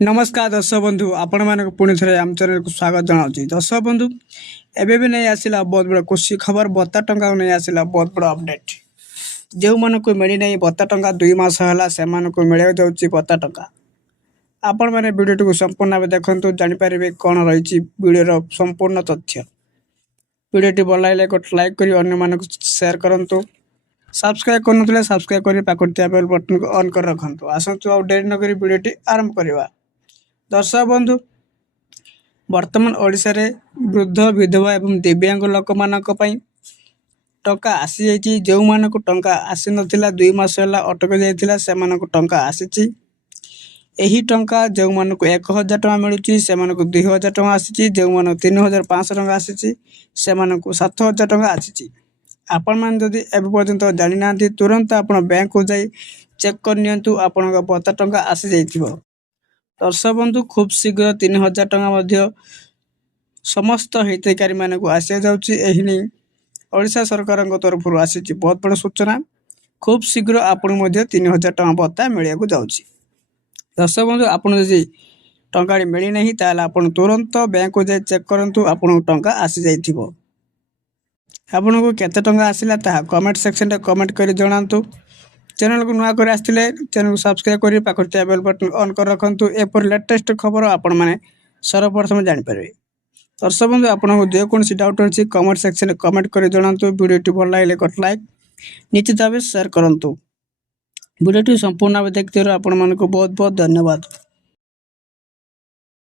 नमस्कार दर्शक बंधु आपण मानक पुणी थे आम चैनल को स्वागत जनावि। दर्शक बंधु एबे भी नहीं आसला बहुत बड़ा खुशी खबर बत्ता टंका नहीं आसला बहुत बड़ा अपडेट जो मन को मिली नहीं बत्ता टंका 2 मास है से मिले जाऊँगी बत्ता टंका। आपण मैंने वीडियो को संपूर्ण भाव देखु जानीपर कौन रही वीडियो संपूर्ण तथ्य। वीडियो भल लगे गोटे लाइक कर अन्य सेयार करूँ। सब्सक्राइब कर सब्सक्राइब कर पाखुर बेल बटन को ऑन कर रखु। आसतु आ डेरी नक वीडियो आरंभ करवा। दर्शक बंधु वर्तमान ओडिशा रे वृद्ध विधवा एवं दिव्यांग लोक मानक पई टंका आसी जाइछि। जो मानक टंका आसी नथिला 2 मास होला अटक जाइथिला से मानक टंका आसीछि। एही टंका जो मानक 1000 टंका मिलुछि से मानक 2000 टंका आसीछि। जो मानक 3500 टंका आसीछि से मानक 7000 टंका आसीछि। आपण मान जदि एबे पर्यंत जानि नांती तुरंत आपण बैंक को जाई चेक कर नियंतु आपण बत्ता टंका आसी जाइथिबो। दर्शक बंधु खूब शीघ्र 3000 टंका समस्त हितकारी मानक आसी जाऊँगी। ओडिशा सरकार तरफ आसी बहुत बड़ सूचना। खूब शीघ्र आपण 3000 टंका भत्ता मिलू जाऊँगी। दर्शक बंधु आपड़ जी टंका मिली नहीं ताल आपण तुरंत बैंक को जाए चेक करूँ आपन टंका आसी जाइथिबो। आपन को केते टंका आसिला ता कमेंट सेक्शन रे कमेंट कर जणांतु। चैनल को नुआ कर आसले चैनल को सब्सक्राइब कर पाखर बेल बटन ऑन कर रखु। एपर लेटेस्ट खबर आपण मैंने सर्वप्रथम जानीपर। दर्शक बंधु आपको जो कौन डाउट अच्छी कमेंट सेक्शन में कमेंट कर जणांतु। वीडियो भल लगे गोटे लाइक निश्चित भाव सेयार करूँ। वीडियो संपूर्ण भाव देखते बहुत बहुत धन्यवाद।